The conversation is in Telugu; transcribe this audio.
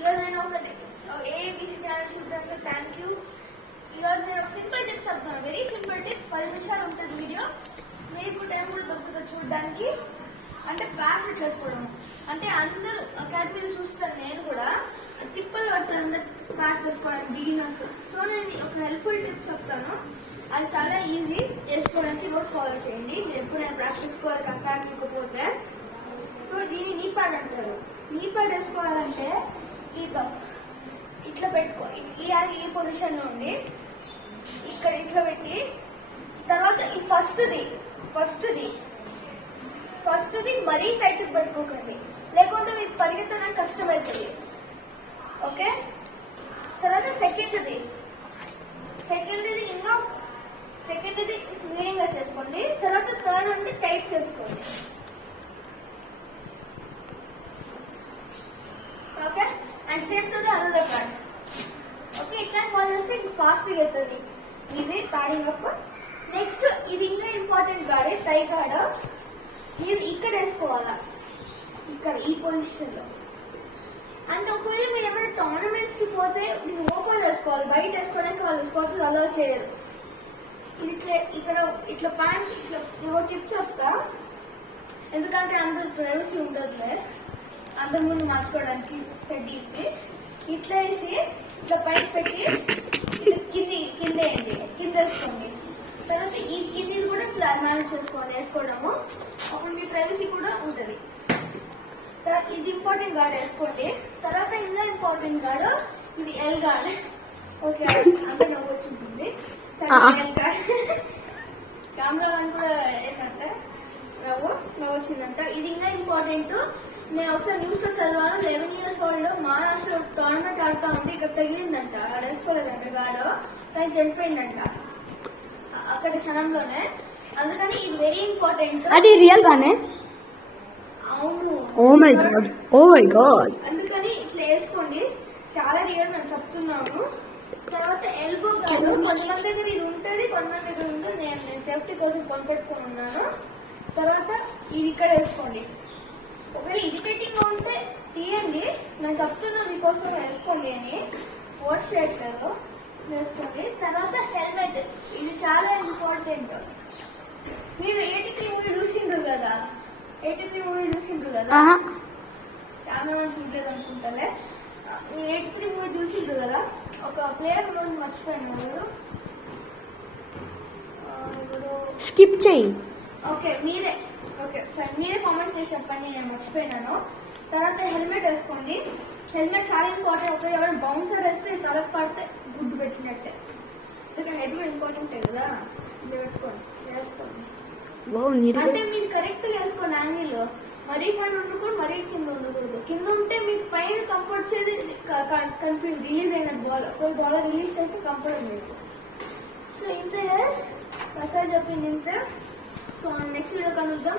ఈరోజు నేను ఒకటి ఏబిసి ఛానల్ చూడడానికి థ్యాంక్ యూ. ఈరోజు నేను ఒక సింపుల్ టిప్ చెప్తాను. వెరీ సింపుల్ టిప్, 10 నిమిషాలు ఉంటుంది వీడియో. మీకు టైం కూడా దొరుకుతుంది చూడడానికి. అంటే ప్యాస్ ఇట్లా వేసుకోవడం, అంటే అందరూ అకాడమీలో చూస్తాను, నేను కూడా తిప్పలు పడతాను అందరు ప్యాస్ వేసుకోవడానికి బిగినర్స్. సో నేను ఒక హెల్ప్ఫుల్ టిప్ చెప్తాను, అది చాలా ఈజీ చేసుకోవడానికి. కూడా ఫాలో చేయండి. మీరు ఎప్పుడైనా ప్రాక్టీస్ చేసుకోవాలి అకాడమీకి పోతే. సో దీన్ని నీ ప్యాడ్ అంటారు. నీ ప్యాడ్ వేసుకోవాలంటే ఇట్లా పెట్టుకో, ఈ పొజిషన్ లో ఉండి ఇక్కడ ఇట్లా పెట్టి, తర్వాత ఈ ఫస్ట్ది మరీ టైట్ పెట్టుకోకండి, లేకుంటే మీకు పరిగెత్తడానికి కష్టమవుతుంది. ఓకే, తర్వాత సెకండ్ది మీడియంగా చేసుకోండి. తర్వాత థర్డ్ అంటే టైట్ చేసుకోండి. Okay, and same to the another part. Okay, ఇట్లా ఫాలో చేస్తే ఫాస్ట్గా అవుతుంది ఇది ప్యాడింగ్ అప్. నెక్స్ట్ ఇది ఇంకా ఇంపార్టెంట్ గాడే టై గాడ్. మీరు ఇక్కడ వేసుకోవాలా, ఇక్కడ ఈ పొజిషన్ లో. అండ్ ఒకవేళ మీరు ఏమైనా టోర్నమెంట్స్ కి పోతే మీరు ఓపెన్ వేసుకోవాలి, బయట వేసుకోవడానికి వాళ్ళు స్పోర్ట్స్ అలా చేయరు. ఇట్లా ఇక్కడ ఇట్లా ప్యాంట్ ఇట్లా టిప్ చెప్తా, ఎందుకంటే అందరు ప్రైవసీ ఉంటుంది అందరి ముందు మార్చుకోవడానికి. చెడ్డీకి ఇట్లా వేసి ఇట్లా పైకి పెట్టి కింద వేసుకోండి. తర్వాత ఈ కింది కూడా ఇట్లా మేనేజ్ వేసుకోవడము, అప్పుడు మీ ప్రైవసీ కూడా ఉంటుంది. తర్వాత ఇది ఇంపార్టెంట్ గార్డ్ వేసుకోండి. తర్వాత ఇంకా ఇంపార్టెంట్ గార్డ్ ఇది ఎల్ గార్డ్. ఓకే, అంతా నవ్వొచ్చుంటుంది. సరే, ఎల్ గార్డ్ కెమెరా వన్ కూడా ఏంటంటే నవ్వొచ్చిందంట. ఇది ఇంకా ఇంపార్టెంట్. నేను ఒకసారి న్యూస్ లో చదివాను, 11 years old మహారాష్ట్రలో టోర్నమెంట్ ఆడుతా ఉంటే ఇక్కడ తగిలిందంట. ఆడ వేసుకోలేదంట గాడు, తను చనిపోయిందంట అక్కడ క్షణంలోనే. అందుకని ఇది వెరీ ఇంపార్టెంట్. అది రియల్ గానే? అవును. Oh my god. అందుకని ఇట్లా వేసుకోండి, చాలా రియల్ మేము చెప్తున్నాము. తర్వాత ఎల్బో గార్డ్ కొంతమంది దగ్గర ఇది ఉంటుంది, కొంతమంది దగ్గర ఉంటుంది. నేను సేఫ్టీ కోసం కొనుక్కొని ఉన్నాను. తర్వాత ఇది ఇక్కడ వేసుకోండి. ఒకవేళ ఇరిటేటింగ్ గా ఉంటే తీయండి, నేను చెప్తున్నా మీకోసం వేసుకోండి అని. వాచ్ చేస్తారు వేసుకోండి. తర్వాత హెల్మెట్, ఇది చాలా ఇంపార్టెంట్. మీరు 83 మూవీ చూసిండ్రు కదా, కెమెరా చూడలేదు అనుకుంటాలే. మీరు 83 మూవీ చూసిండ్రు కదా, ఒక ప్లేయర్ రోజు మర్చిపోయాను ఎవరు స్కిప్ చేయి. ఓకే, మీరే కామెంట్ చేసి చెప్పండి, నేను మర్చిపోయినాను. తర్వాత హెల్మెట్ వేసుకోండి. హెల్మెట్ చాలా ఇంపార్టెంట్. ఒకవేళ ఎవరైనా బౌన్సర్ వేస్తే తలకు పడితే గుడ్డు పెట్టినట్టే. ఎందుకంటే హెల్మెట్ ఇంపార్టెంట్ కదా, ఇది పెట్టుకోండి, వేసుకోండి. అంటే మీరు కరెక్ట్ గా వేసుకోండి యాంగిల్. మరీ పైన ఉండకూడదు, మరీ కింద ఉండకూడదు. కింద ఉంటే మీకు పైన కంఫర్ట్ చేసి రిలీజ్ అయిన బాల్ రిలీజ్ చేస్తే కంఫర్ట్ మీకు. సో ఇంతే, ప్రసాద్ చెప్పింది ఇంతే. సో నెక్స్ట్ వీడియో కలుద్దాం.